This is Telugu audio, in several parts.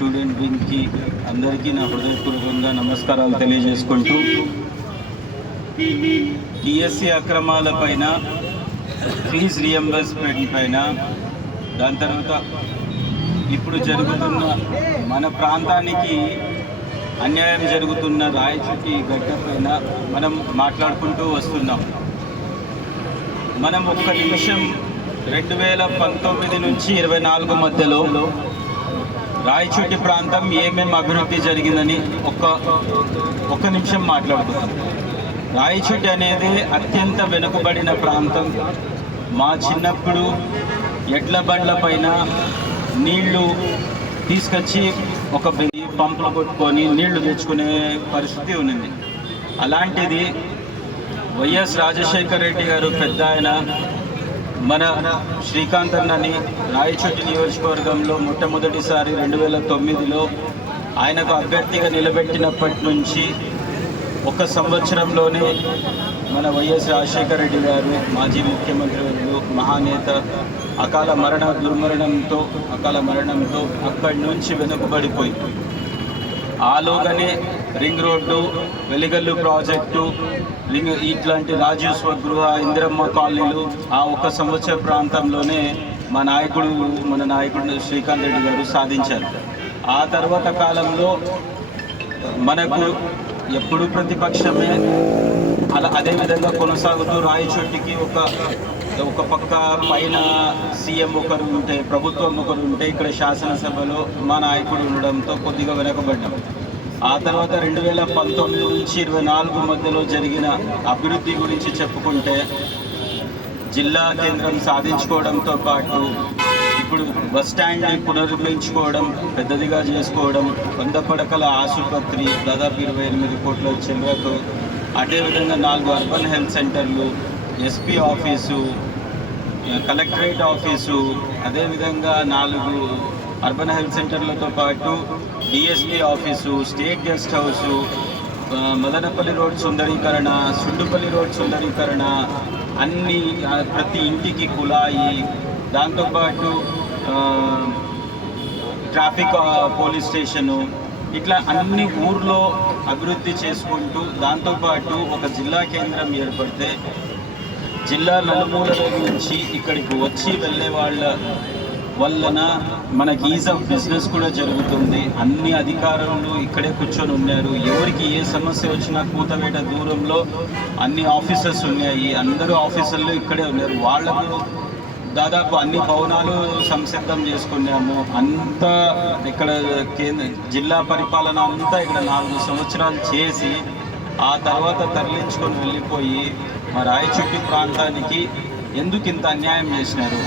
స్టూడెంట్ వింగ్కి అందరికీ నా హృదయపూర్వకంగా నమస్కారాలు తెలియజేసుకుంటూ టీఎస్సీ అక్రమాలపైన, ఫీజ్ రియంబర్స్మెంట్ పైన, దాని తర్వాత ఇప్పుడు జరుగుతున్న మన ప్రాంతానికి అన్యాయం జరుగుతున్న రాయచోటి గడ్డ పైన మనం మాట్లాడుకుంటూ వస్తున్నాం. మనం ఒక్క నిమిషం 2019 నుంచి 24 మధ్యలో రాయచోటి ప్రాంతం ఏమేమి అభివృద్ధి జరిగిందని ఒక్క నిమిషం మాట్లాడుకుందాం. రాయచోటి అనేది అత్యంత వెనుకబడిన ప్రాంతం. మా చిన్నప్పుడు ఎడ్ల బండ్ల పైన నీళ్లు తీసుకొచ్చి ఒక పంపులు కొట్టుకొని నీళ్లు తెచ్చుకునే పరిస్థితి ఉన్నది. అలాంటిది వైఎస్ రాజశేఖర రెడ్డి గారు పెద్ద ఆయన మన శ్రీకాంత్ అన్నని రాయచోటి నియోజకవర్గంలో మొట్టమొదటిసారి 2009లో ఆయనకు అభ్యర్థిగా నిలబెట్టినప్పటి నుంచి ఒక సంవత్సరంలోనే మన వైఎస్ రాజశేఖర రెడ్డి గారు మాజీ ముఖ్యమంత్రి మహానేత అకాల మరణంతో అక్కడి నుంచి వెనుకబడిపోయి ఆలోగానే రింగ్ రోడ్డు, వెలిగల్లు ప్రాజెక్టు, ఇట్లాంటి రాజీవ్ స్వగృహ, ఇందిరమ్మ కాలనీలు ఆ ఒక్క సంవత్సర ప్రాంతంలోనే మన నాయకుడు శ్రీకాంత్ రెడ్డి గారు సాధించారు. ఆ తర్వాత కాలంలో మనకు ఎప్పుడు ప్రతిపక్షమే, అదేవిధంగా కొనసాగుతూ రాయచోటికి ఒక పక్క పైన సీఎం ఒకరు ఉంటే, ప్రభుత్వం ఒకరు ఉంటే, ఇక్కడ శాసనసభలో మా నాయకుడు ఉండడంతో కొద్దిగా వెనకబడ్డాం. ఆ తర్వాత 2019 నుంచి 24 మధ్యలో జరిగిన అభివృద్ధి గురించి చెప్పుకుంటే, జిల్లా కేంద్రం సాధించుకోవడంతో పాటు ఇప్పుడు బస్ స్టాండ్ని పునర్నిర్మించుకోవడం, పెద్దదిగా చేసుకోవడం, 100 పడకల ఆసుపత్రి దాదాపు 28 కోట్ల చిల్లరకు, అదేవిధంగా 4 అర్బన్ హెల్త్ సెంటర్లు, ఎస్పీ ఆఫీసు, కలెక్టరేట్ ఆఫీసు, అదేవిధంగా 4 అర్బన్ హెల్త్ సెంటర్లతో పాటు DSP office, state guest house, Madanapalle road సుందరీకరణ, సుండుపల్లి రోడ్ సుందరీకరణ, అన్ని ప్రతి ఇంటికి కుళాయి, దాంతోపాటు ట్రాఫిక్ పోలీస్ స్టేషను, ఇట్లా అన్ని ఊర్లో అభివృద్ధి చేసుకుంటూ, దాంతోపాటు ఒక జిల్లా కేంద్రం ఏర్పడితే జిల్లా నలుమూలల నుంచి ఇక్కడికి వచ్చి వెళ్ళే వాళ్ళ వలన మనకి ఈజ్ ఆఫ్ బిజినెస్ కూడా జరుగుతుంది. అన్ని అధికారులు ఇక్కడే కూర్చొని ఉన్నారు. ఎవరికి ఏ సమస్య వచ్చినా కూతవేట దూరంలో అన్ని ఆఫీసర్స్ ఉన్నాయి. అందరూ ఆఫీసర్లు ఇక్కడే ఉన్నారు. వాళ్లకు దాదాపు అన్ని భవనాలు సంసిద్ధం చేసుకున్నాము. అంతా ఇక్కడ జిల్లా పరిపాలన అంతా ఇక్కడ 4 సంవత్సరాలు చేసి ఆ తర్వాత తరలించుకొని వెళ్ళిపోయి మా రాయచోటి ప్రాంతానికి ఎందుకు ఇంత అన్యాయం చేసినారు?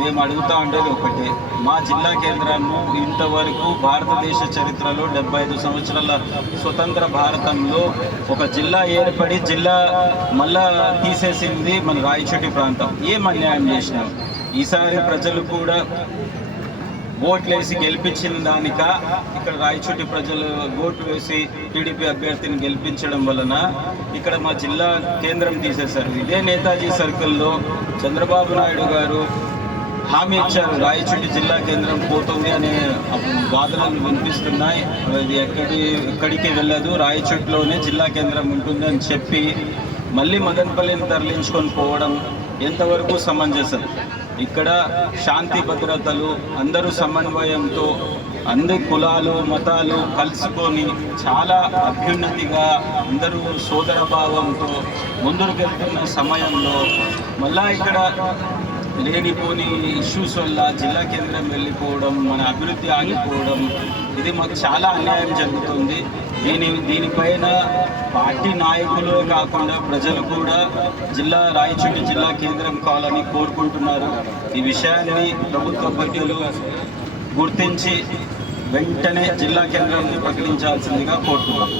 మేము అడుగుతూ ఉండేది ఒకటే, మా జిల్లా కేంద్రాన్ని ఇంతవరకు భారతదేశ చరిత్రలో 75 సంవత్సరాల స్వతంత్ర భారతంలో ఒక జిల్లా ఏర్పడి జిల్లా మళ్ళా తీసేసింది మన రాయచోటి ప్రాంతం. ఏం అన్యాయం చేసినారు? ఈసారి ప్రజలు కూడా ఓట్లేసి గెలిపించిన దానిక ఇక్కడ రాయచోటి ప్రజలు ఓటు వేసి టీడీపీ అభ్యర్థిని గెలిపించడం వలన ఇక్కడ మా జిల్లా కేంద్రం తీసేశారు. ఇదే నేతాజీ సర్కిల్లో చంద్రబాబు నాయుడు గారు హామీ ఇచ్చారు, రాయచోటి జిల్లా కేంద్రం పోతుంది అనే వాదనలు వినిపిస్తున్నాయి. అది ఎక్కడికి వెళ్ళదు, రాయచోటిలోనే జిల్లా కేంద్రం ఉంటుందని చెప్పి మళ్ళీ మదనపల్లిని తరలించుకొని పోవడం ఎంతవరకు సమంజసం? ఇక్కడ శాంతి భద్రతలు అందరూ సమన్వయంతో అన్ని కులాలు మతాలు కలుసుకొని చాలా అభ్యున్నతిగా అందరూ సోదర భావంతో ముందుకెళ్తున్న సమయంలో మళ్ళా ఇక్కడ లేనిపోని ఇష్యూస్ వల్ల జిల్లా కేంద్రం వెళ్ళిపోవడం, మన అభివృద్ధి ఆగిపోవడం, ఇది మాకు చాలా అన్యాయం జరుగుతుంది. దీనిపైన పార్టీ నాయకులు కాకుండా ప్రజలు కూడా రాయచోటి జిల్లా కేంద్రం కావాలని కోరుకుంటున్నారు. ఈ విషయాన్ని ప్రభుత్వ పెద్దలు గుర్తించి వెంటనే జిల్లా కేంద్రాన్ని ప్రకటించాల్సిందిగా కోరుతున్నాం.